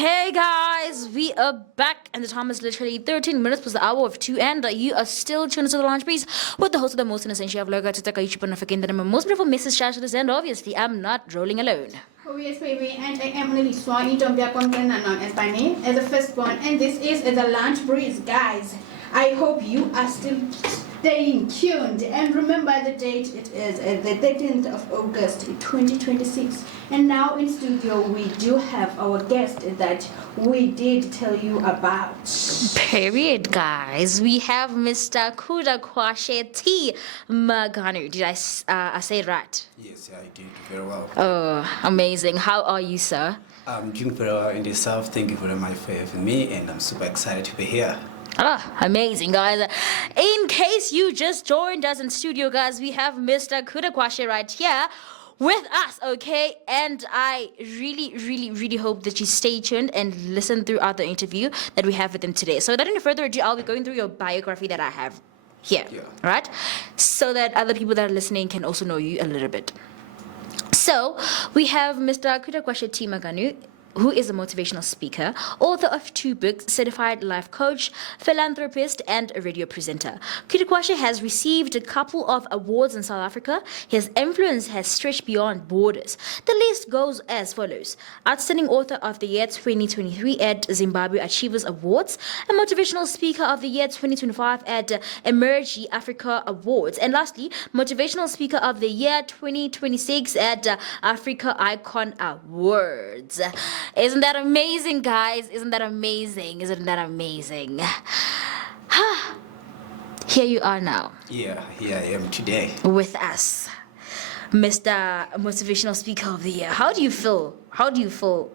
Hey guys, we are back, and the time is literally 13 minutes plus the hour of 2, and you are still tuned to the Lunch Breeze with the host of the most essential vlogger to take a YouTube and the most beautiful Mrs. Shashless, and obviously I'm not rolling alone. Oh yes, baby, and I am really sorry to be a content known as by name as the first one, and this is the Lunch Breeze, guys. I hope you are still staying tuned, and remember the date. It is the 13th of August 2026, and now in studio we do have our guest that we did tell you about. Period, guys. We have Mr. Kudakwade Muganu. Did I say it right? Yes, yeah, you did very well. Oh, amazing. How are you, sir? I'm doing very well in yourself. Thank you very much for having me, and I'm super excited to be here. Ah, amazing, guys. In case you just joined us in studio, guys, we have Mr. Kudakwade right here with us, okay? And I really hope that you stay tuned and listen throughout the interview that we have with him today. So without any further ado, I'll be going through your biography that I have here, right? So that other people that are listening can also know you a little bit. So we have Mr. Kudakwade Muganu, who is a motivational speaker, author of 2 books, certified life coach, philanthropist, and a radio presenter. Kudakwade has received a couple of awards in South Africa. His influence has stretched beyond borders. The list goes as follows: Outstanding Author of the Year 2023 at Zimbabwe Achievers Awards, and Motivational Speaker of the Year 2025 at Emerge Africa Awards, and lastly, Motivational Speaker of the Year 2026 at Africa Icon Awards. Isn't that amazing, guys? Isn't that amazing? Isn't that amazing? Here you are now. Yeah, here I am today. With us, Mr. Motivational Speaker of the Year. How do you feel? How do you feel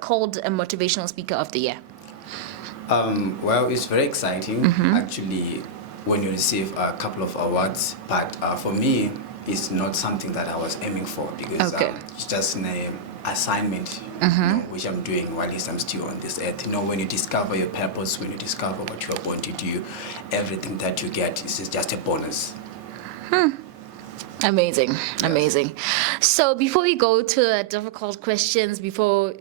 called a Motivational Speaker of the Year? Well, it's very exciting, actually, when you receive a couple of awards. But for me, it's not something that I was aiming for, because it's just an assignment, which I'm doing while I'm still on this earth. When you discover your purpose, when you discover what you are going to do, everything that you get is just a bonus. Amazing. So before we go to the difficult questions, before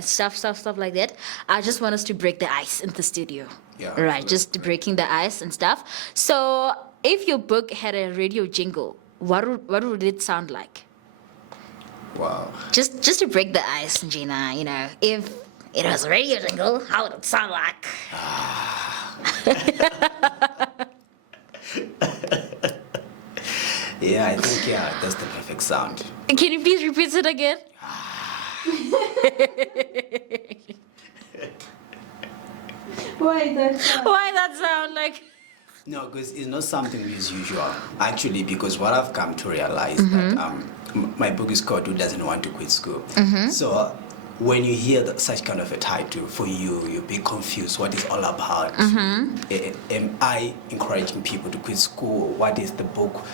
stuff like that, I just want us to break the ice in the studio. Yeah, right, just breaking the ice and stuff. So if your book had a radio jingle, what would it sound like? Wow. Just to break the ice, Gina, if it was a radio jingle, how would it sound like? Yeah, I think, that's the perfect sound. Can you please repeat it again? Why that sound like? No, because it's not something as usual. Actually, because what I've come to realize that my book is called "Who Doesn't Want to Quit School." So when you hear such kind of a title, for you'll be confused what it's all about. Am I encouraging people to quit school? What is the book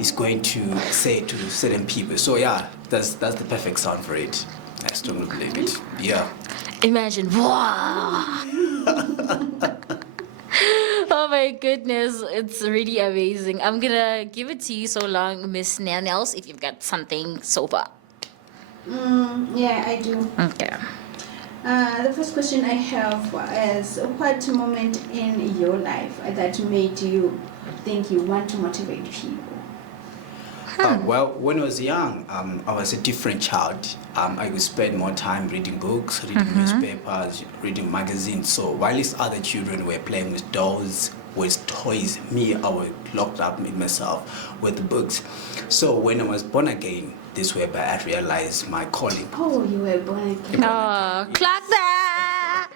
is going to say to certain people? So yeah, that's the perfect sound for it. I strongly believe it. Yeah. Imagine, wow. Oh my goodness, it's really amazing. I'm gonna give it to you so long, Miss Nels, if you've got something so far. Yeah, I do. Okay. The first question I have is, what moment in your life that made you think you want to motivate people? Well, when I was young, I was a different child. I would spend more time reading books, reading newspapers, reading magazines. So while these other children were playing with dolls, with toys, me, I was locked up in myself with books. So when I was born again, this way I realized my calling. Oh, you were born again. Oh, clock that!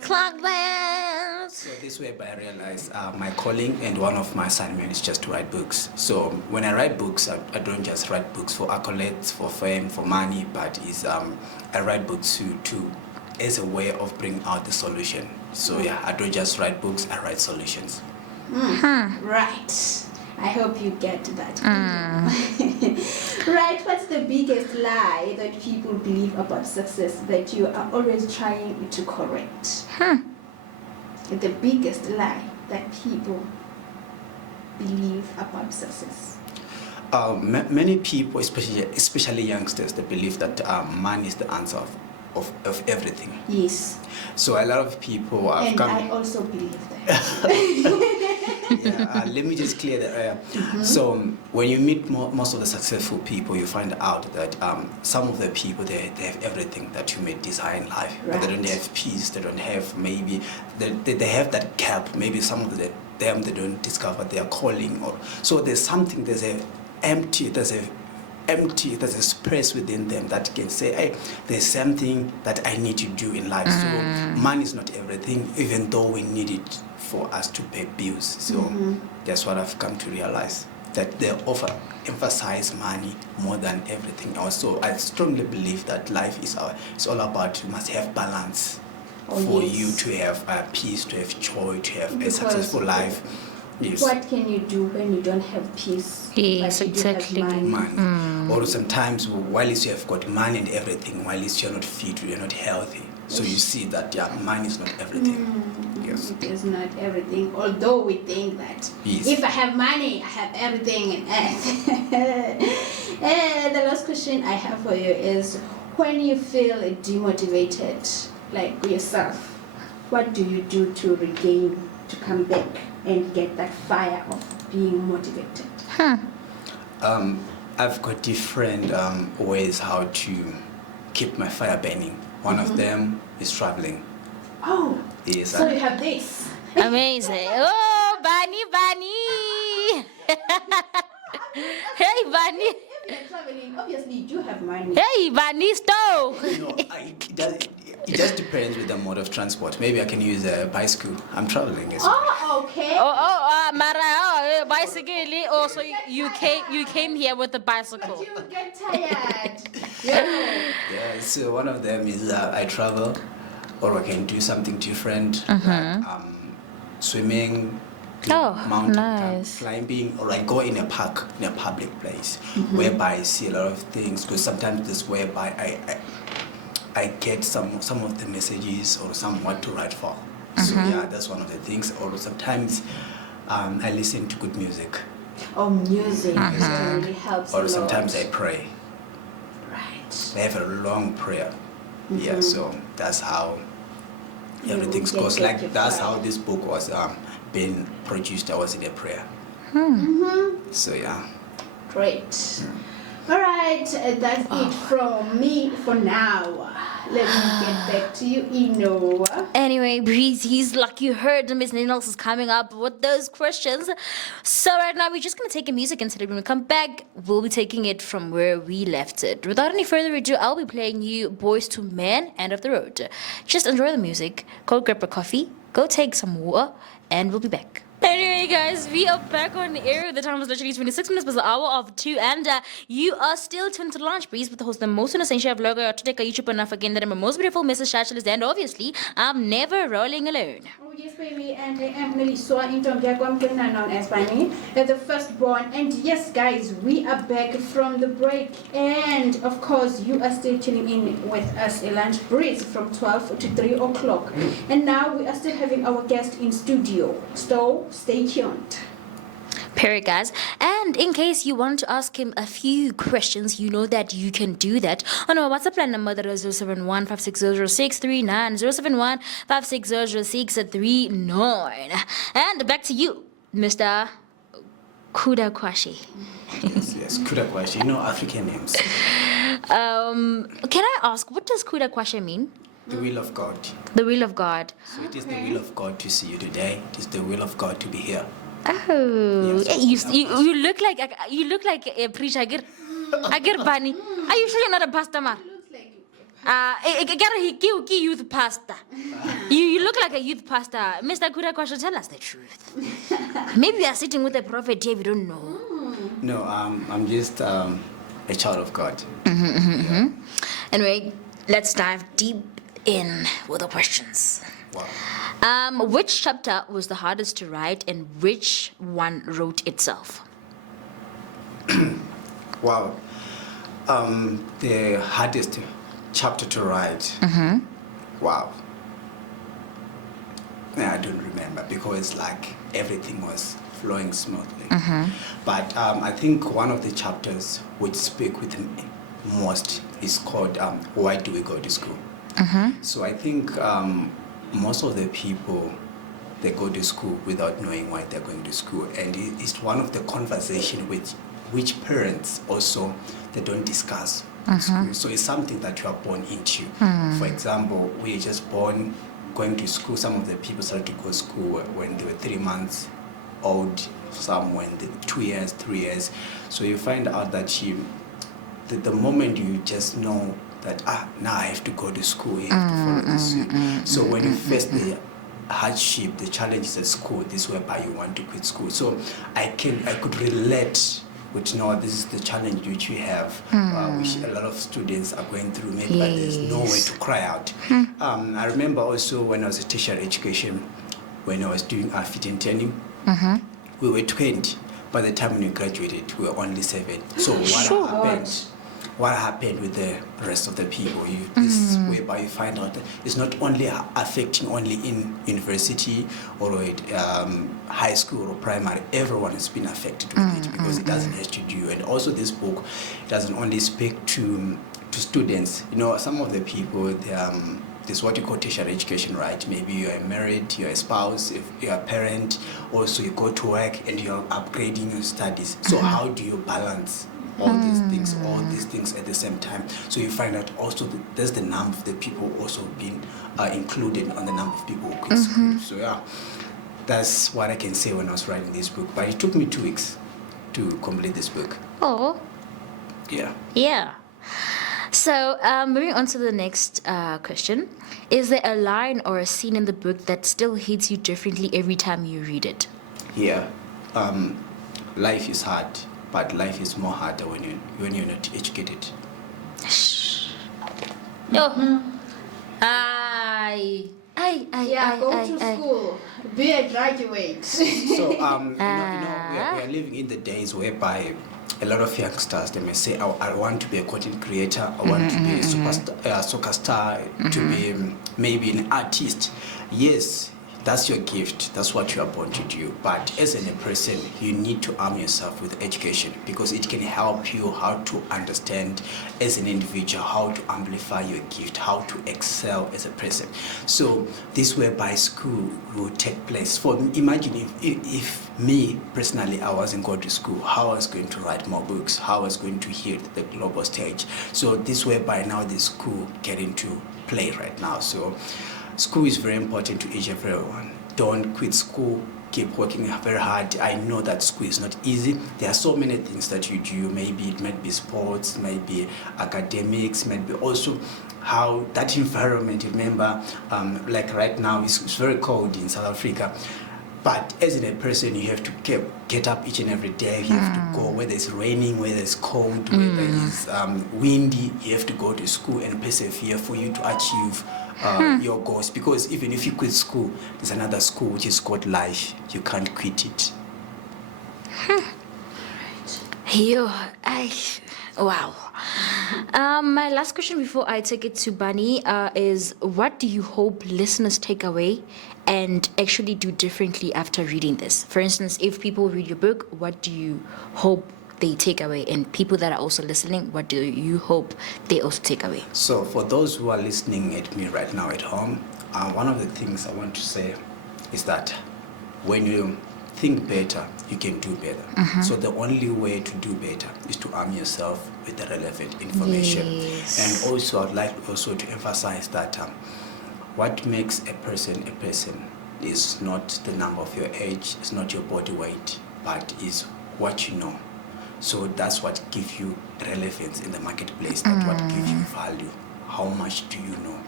Clock that! So this way I realized my calling, and one of my assignments is just to write books. So when I write books, I don't just write books for accolades, for fame, for money, but I write books to as a way of bringing out the solution. So yeah, I don't just write books, I write solutions. Right. I hope you get that. Right. What's the biggest lie that people believe about success that you are always trying to correct? The biggest lie that people believe about success. Many people, especially youngsters, they believe that money is the answer of of everything. Yes. So a lot of people have And come. I also believe that. Yeah, let me just clear the air. So when you meet most of the successful people, you find out that some of the people, they have everything that you may desire in life, but they don't Right. have peace, they don't have maybe, they have that gap, maybe some of them, they don't discover their calling. Or so there's something, there's a space within them that can say, hey, there's something that I need to do in life. So money is not everything, even though we need it for us to pay bills. So that's what I've come to realize, that they emphasize money more than everything else. So I strongly believe that life is it's all about, you must have balance for yes. you to have peace, to have joy, to have a Because successful life. Yes. What can you do when you don't have peace? Yes, but you do have exactly. money? Or sometimes, while you have got money and everything, while you're not fit, you're not healthy. So you see that money is not everything. Yes. It is not everything, although we think that Yes. if I have money, I have everything. And the last question I have for you is, when you feel demotivated, like yourself, what do you do to regain, to come back and get that fire of being motivated? I've got different ways how to keep my fire burning. One of them is traveling. Oh, Yes. so you have this. Amazing. Oh, Bunny. Hey, Bunny. If you're traveling, obviously you do have money. Hey, Bunny, stove. It just depends with the mode of transport. Maybe I can use a bicycle. I'm traveling. Yes. Oh, okay. Mara, bicycle. Also, you came here with the bicycle. But you will get tired. Yeah. Yeah, so one of them is I travel, or I can do something different, like swimming, do Oh, mountain nice. climbing, or I go in a park, in a public place, whereby I see a lot of things. Because sometimes this whereby I get some of the messages or what to write for. So yeah, that's one of the things. Or sometimes I listen to good music, Oh, music really helps. or a lot. sometimes I pray. Right. I have a long prayer. Yeah, so that's how everything get goes. your Like that's fire. how this book was being produced. I was in a prayer. So yeah. Great. All right, that's it from me for now. Let me get back to you, Ino. Anyway, Breeze, he's like you heard Miss Nels is coming up with those questions. So right now we're just gonna take a music instead. When we come back, we'll be taking it from where we left it. Without any further ado, I'll be playing you Boys to Men, End of the Road. Just enjoy the music, go grab a coffee, go take some water, and we'll be back. Anyway, guys, we are back on air. The time was literally 26 minutes, was the hour of 2, and you are still tuned to Lunch Breeze with the host, the most innocent chef logo, to take a YouTube enough again that I'm a most beautiful Mrs. Shashless, and obviously, I'm never rolling alone. Oh, yes, baby, and I am Neliswa Intombiakwamkena, known as Bunny, the firstborn. And yes, guys, we are back from the break. And of course, you are still tuning in with us, a Lunch Breeze, from 12 to 3 o'clock. And now we are still having our guest in studio. So stay tuned. Period, guys. And in case you want to ask him a few questions, you know that you can do that on our WhatsApp line number, that is 071 5600639, 071 5600639. And back to you, Mr. Kudakwade. Yes, Kudakwade. You know African names. Can I ask, what does Kudakwade mean? The will of God. The will of God. So it is the will of God to see you today. It is the will of God to be here. Oh, Yes, you look like a preacher. I get Bunny. Are you sure you're not a pastor, man? Get a youth pastor. You look like a youth pastor. Mr. Kudakwade, tell us the truth. Maybe you are sitting with a prophet here, we don't know. No, I'm just a child of God. Anyway, let's dive deep in with the questions. Wow. Which chapter was the hardest to write, and which one wrote itself? Wow. The hardest chapter to write. Wow. I don't remember because like everything was flowing smoothly. But I think one of the chapters which speak with me most is called Why Do We Go to School? So I think most of the people, they go to school without knowing why they're going to school, and it's one of the conversation which parents also they don't discuss in school. So it's something that you are born into. For example, we are just born going to school. Some of the people started to go to school when they were 3 months old, some when they were 2 years, 3 years. So you find out that the moment you just know that now I have to go to school, you have to follow this. So when you face the hardship, the challenges at school, this whereby you want to quit school. So I could relate with this is the challenge which we have, which a lot of students are going through, maybe but there's nowhere to cry out. I remember also when I was a teacher education, when I was doing our fit and training, we were 20. By the time we graduated, we were only 7. So what happened with the rest of the people? This whereby you find out that it's not only affecting only in university or high school or primary. Everyone has been affected with it because it doesn't have to do. And also this book doesn't only speak to students. Some of the people, this what you call tertiary education, right? Maybe you are married, you're a spouse, if you're a parent, also you go to work and you're upgrading your studies. So how do you balance all these things at the same time? So you find out also that there's the number of the people also being included on the number of people who quit school. So yeah, that's what I can say when I was writing this book. But it took me 2 weeks to complete this book. Oh. Yeah. So, moving on to the next question. Is there a line or a scene in the book that still hits you differently every time you read it? Yeah. Life is hard, but life is more harder when you're not educated. No. Go to school, be a graduate. So, we are living in the days whereby a lot of youngsters, they may say, I want to be a content creator, I want to be a soccer star, to be maybe an artist. Yes, that's your gift, that's what you are born to do. But as a person, you need to arm yourself with education because it can help you how to understand as an individual, how to amplify your gift, how to excel as a person. So this whereby school will take place. Imagine if me personally, I wasn't going to school, how I was going to write more books, how I was going to hit the global stage. So this whereby now the school get into play right now. So school is very important to each and everyone. Don't quit school. Keep working very hard. I know that school is not easy. There are so many things that you do. Maybe it might be sports, maybe academics, maybe also how that environment. Remember, like right now, it's very cold in South Africa. But as a person, you have to get up each and every day. You have to go, whether it's raining, whether it's cold, whether it's windy. You have to go to school and persevere for you to achieve your goals. Because even if you quit school, there's another school which is called life. You can't quit it. Wow. My last question before I take it to Bunny is, what do you hope listeners take away and actually do differently after reading this? For instance, if people read your book, what do you hope they take away? And people that are also listening, what do you hope they also take away? So for those who are listening at me right now at home, one of the things I want to say is that when you think better, you can do better. So the only way to do better is to arm yourself with the relevant information. Yes. And also I'd like also to emphasize that what makes a person is not the number of your age, it's not your body weight, but is what you know. So that's what gives you relevance in the marketplace, that's what gives you value. How much do you know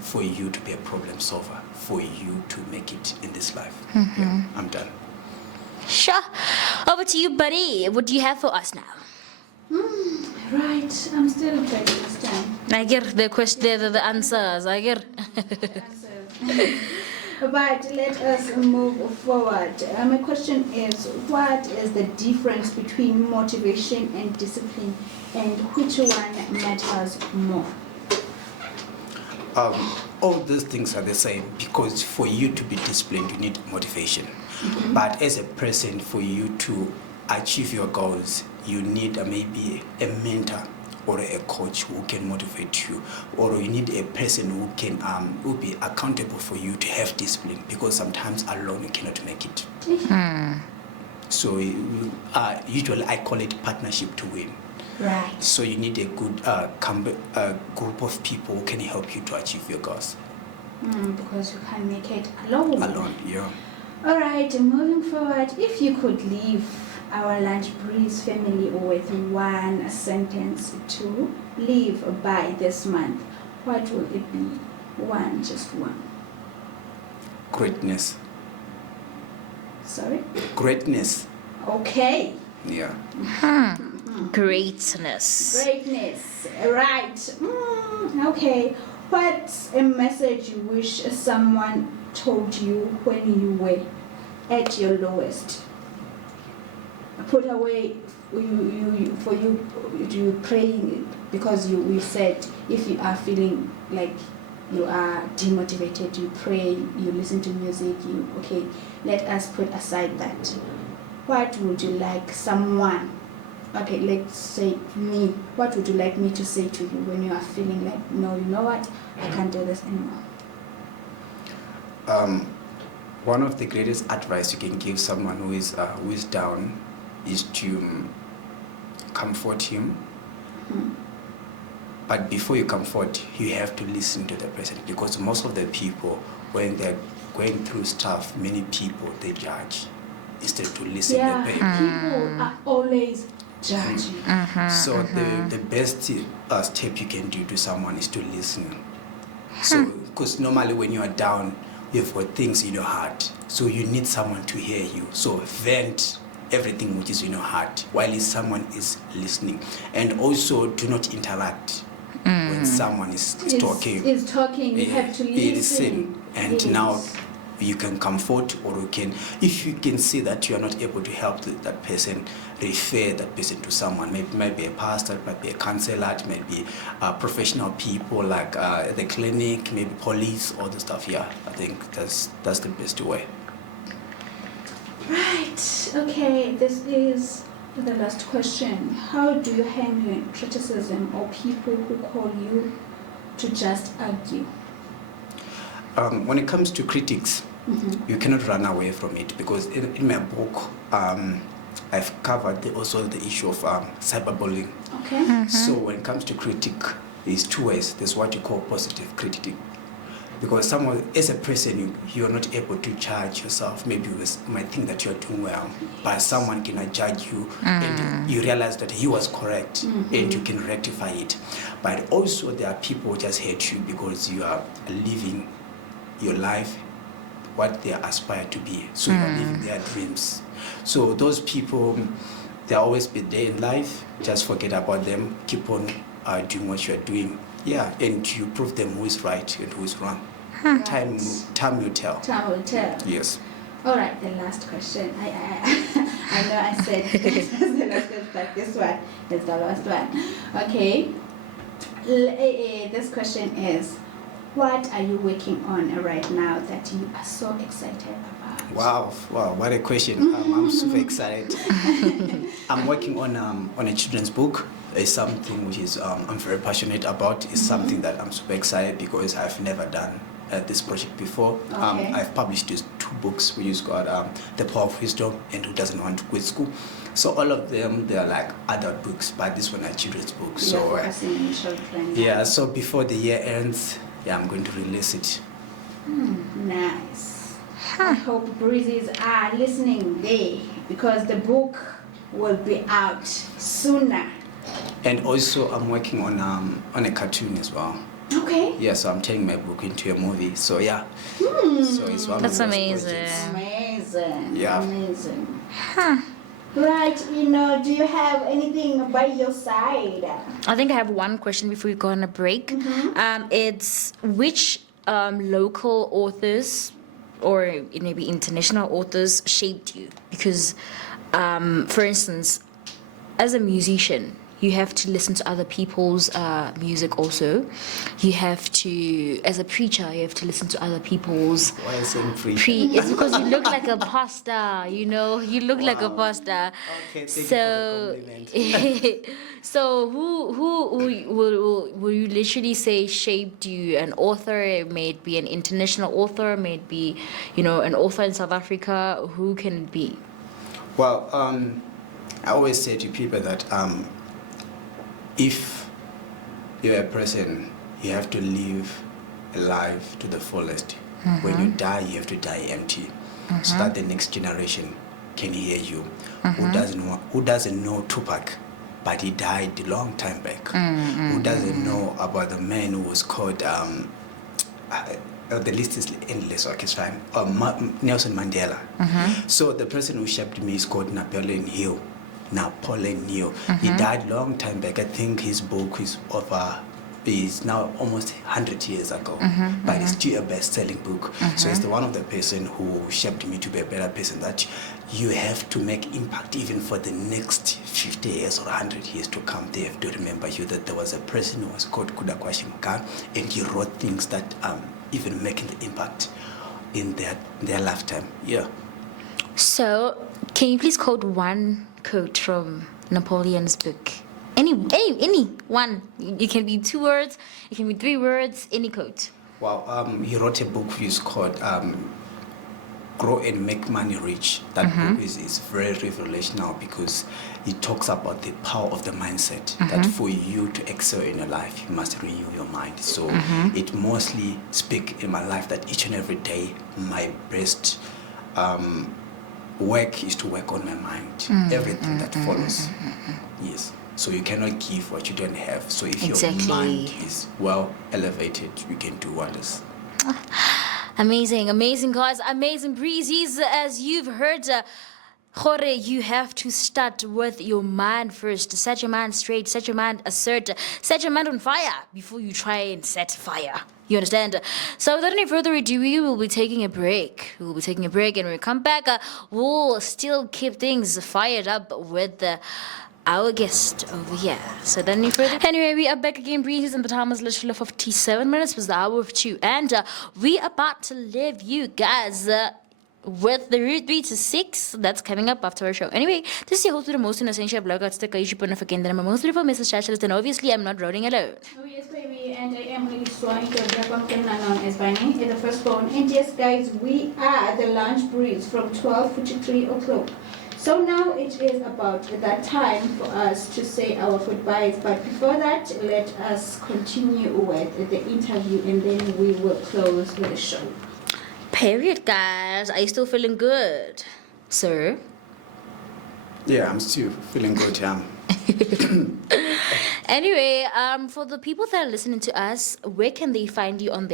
for you to be a problem solver, for you to make it in this life? Yeah, I'm done. Sure. Over to you, Bunny. What do you have for us now? Right, I'm still ready this time. I get the question, the answers. I get. But let us move forward. My question is, what is the difference between motivation and discipline, and which one matters more? All these things are the same, because for you to be disciplined, you need motivation. But as a person, for you to achieve your goals, you need maybe a mentor or a coach who can motivate you, or you need a person who can who be accountable for you to have discipline, because sometimes alone you cannot make it. So usually I call it partnership to win. Right. So you need a good group of people who can help you to achieve your goals. Because you can't make it alone. Alone, yeah. All right, moving forward, if you could leave our Lunch Breeze family with one sentence to live by this month, what will it be? One, just one. Greatness. Sorry? Greatness. Okay. Yeah. Greatness. Greatness. Right. Okay. What's a message you wish someone told you when you were at your lowest? Put away you praying, because you said if you are feeling like you are demotivated, you pray, you listen to music, okay, let us put aside that. What would you like someone, okay, let's say me, what would you like me to say to you when you are feeling like, no, you know what, I can't do this anymore? One of the greatest advice you can give someone who is down is to comfort him. But before you comfort, you have to listen to the person, because most of the people, when they're going through stuff, many people, they judge instead to listen. Yeah, They pay. people are always judging. So the best step you can do to someone is to listen. So, because normally when you are down, you've got things in your heart, so you need someone to hear you. So vent everything which is in your heart while someone is listening, and also do not interact when someone is talking. Is talking, you have to listen. And yes. Now you can comfort, or you can, if you can see that you are not able to help that person, refer that person to someone, maybe a pastor, it might be a counselor, it might be professional people like the clinic, maybe police, all the stuff. Yeah, I think that's the best way. Right, okay, this is the last question. How do you handle criticism or people who call you to just argue? When it comes to critics, you cannot run away from it, because in my book, I've covered also the issue of cyberbullying. Okay. So when it comes to critic, there's two ways. There's what you call positive critic, because someone, as a person, you're not able to judge yourself. Maybe you might think that you're doing well, but someone can judge you, and you realize that he was correct, and you can rectify it. But also there are people who just hate you because you are living your life what they aspire to be, so you are living their dreams. So those people, they'll always be there in life. Just forget about them, keep on doing what you're doing. Yeah, and you prove them who is right and who is wrong. Time will tell. Time will tell. Yes. All right, the last question. I know I said this was the last question, but this one is the last one. Okay. This question is, what are you working on right now that you are so excited about? Wow, what a question. I'm super excited. I'm working on a children's book. It's something which is I'm very passionate about. It's something that I'm super excited because I've never done this project before. Okay. I've published these two books, which is called The Power of Wisdom and Who Doesn't Want to Quit School. So all of them, they are like adult books, but this one are children's books. So yeah, so before the year ends, yeah, I'm going to release it. Nice. I hope breezes are listening there, because the book will be out sooner. And also, I'm working on a cartoon as well. Okay. Yeah, so I'm turning my book into a movie. So yeah. So it's one That's of those amazing. projects. Amazing. Yeah. Amazing. Right, do you have anything by your side? I think I have one question before we go on a break. It's which local authors or maybe international authors shaped you? Because, for instance, as a musician, you have to listen to other people's music also. You have to, as a preacher, you have to listen to other people's. Why are you saying preacher? It's because you look like a pastor, you know. You look like a pastor. Okay, thank So, you for the compliment. so who will you literally say shaped you? An author, may it be an international author, may it be, you know, an author in South Africa. Who can it be? Well, I always say to people that if you're a person, you have to live a life to the fullest. When you die, you have to die empty, so that the next generation can hear you. Who doesn't know Tupac, but he died a long time back? Who doesn't know about the man who was called the list is endless, okay, it's fine. Nelson Mandela. So the person who shaped me is called Napoleon Hill. Napoleon Hill. He died long time back. I think his book is now almost 100 years ago, but it's still a best-selling book. So it's the one of the person who shaped me to be a better person, that you have to make impact even for the next 50 years or 100 years to come. They have to remember you that there was a person who was called Kudakwade Muganu, and he wrote things that even making the impact in their lifetime. Yeah. So, can you please quote one quote from Napoleon's book? Any one. It can be 2 words, it can be 3 words, any quote. Well, he wrote a book which is called Grow and Make Money Rich. That book is very revelational because it talks about the power of the mindset, that for you to excel in your life, you must renew your mind. So it mostly speaks in my life that each and every day, my best work is to work on my mind. Everything that follows. Yes. So you cannot give what you don't have. So if your mind is well elevated, you can do wonders. Amazing, amazing, guys, amazing breezes. As you've heard, Jorge, you have to start with your mind first. Set your mind straight, set your mind assert, set your mind on fire before you try and set fire. You understand? So without any further ado, we will be taking a break. We'll be taking a break, and when we come back, we'll still keep things fired up with our guest over here. So then any further. Anyway, we are back again, breezes, and the time is literally 57 minutes. Was the hour of 2, and we about to leave you guys with the Route 3 to 6 that's coming up after our show. Anyway, this is your host with the most essential blog out sticker. You should put again that I'm a most beautiful Mrs. Chachas, and obviously I'm not rolling alone. Oh yes, baby, and I am really sworn to known as Bunny in the first phone. And yes, guys, we are the lunch breeze from 12 to 3 o'clock. So now it is about that time for us to say our goodbyes. But before that, let us continue with the interview, and then we will close with the show. Period, guys. Are you still feeling good, sir? Yeah, I'm still feeling good. Anyway, for the people that are listening to us, where can they find you on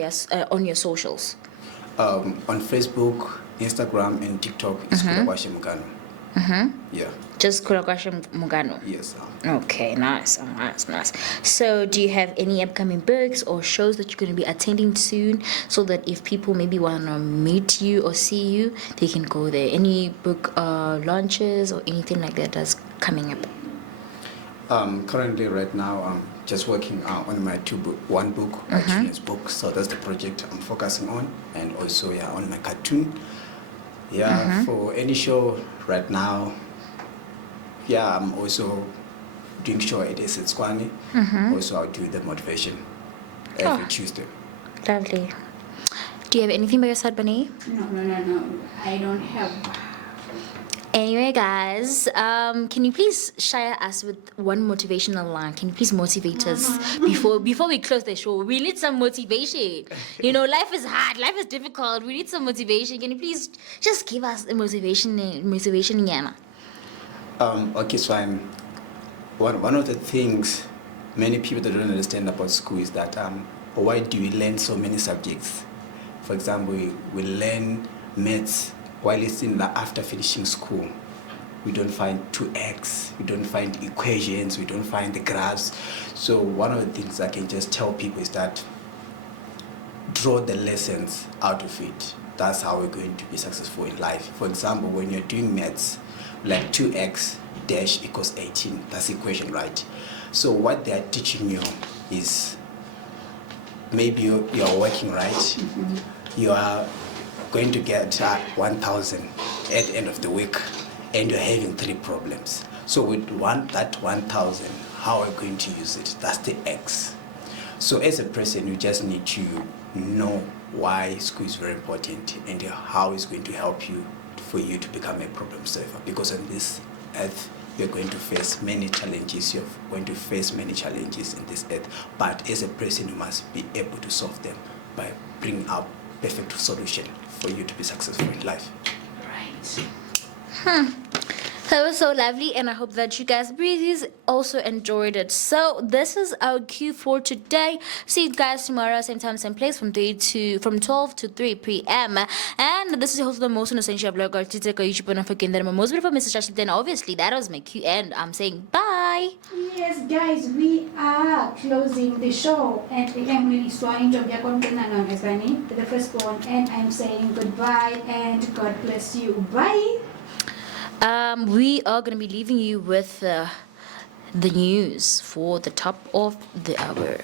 on your socials? On Facebook, Instagram, and TikTok, it's Kudakwade Muganu. Yeah. Just Kudakwade Muganu. Yes. Okay, nice. So, do you have any upcoming books or shows that you're going to be attending soon, so that if people maybe want to meet you or see you, they can go there? Any book launches or anything like that that's coming up? Currently, right now, I'm just working on my one book, my children's book. So that's the project I'm focusing on, and also on my cartoon. For any show right now, I'm also doing show at Setswani. Also, I'll do the motivation every Tuesday. Lovely. Do you have anything by your side, Bunny? No. I don't have. Anyway, guys, can you please share us with one motivational line? Can you please motivate us before we close the show? We need some motivation. You know, life is hard, life is difficult. We need some motivation. Can you please just give us a motivation, Yana? Okay, so one of the things many people that don't understand about school is that why do we learn so many subjects? For example, we learn maths while it's after finishing school. We don't find 2x, we don't find equations, we don't find the graphs. So one of the things I can just tell people is that draw the lessons out of it. That's how we're going to be successful in life. For example, when you're doing maths, like 2x dash equals 18, that's the equation, right? So what they are teaching you is maybe you are working, right? You are going to get 1,000 at the end of the week, and you're having 3 problems. So we want that 1,000, how are we going to use it? That's the X. So as a person, you just need to know why school is very important and how it's going to help you for you to become a problem solver. Because on this earth, you're going to face many challenges. You're going to face many challenges in this earth. But as a person, you must be able to solve them by bringing up perfect solution for you to be successful in life. Right. That was so lovely, and I hope that you guys really also enjoyed it. So this is our cue for today. See you guys tomorrow, same time, same place, from 12 to 3 p.m. And this is also the most essential blog article YouTube and the most beautiful Mrs. Shashi. Then obviously that was my cue, and I'm saying bye. Yes, guys, we are closing the show, and I'm really swine to be a the first one, and I'm saying goodbye and God bless you. Bye. We are going to be leaving you with the news for the top of the hour.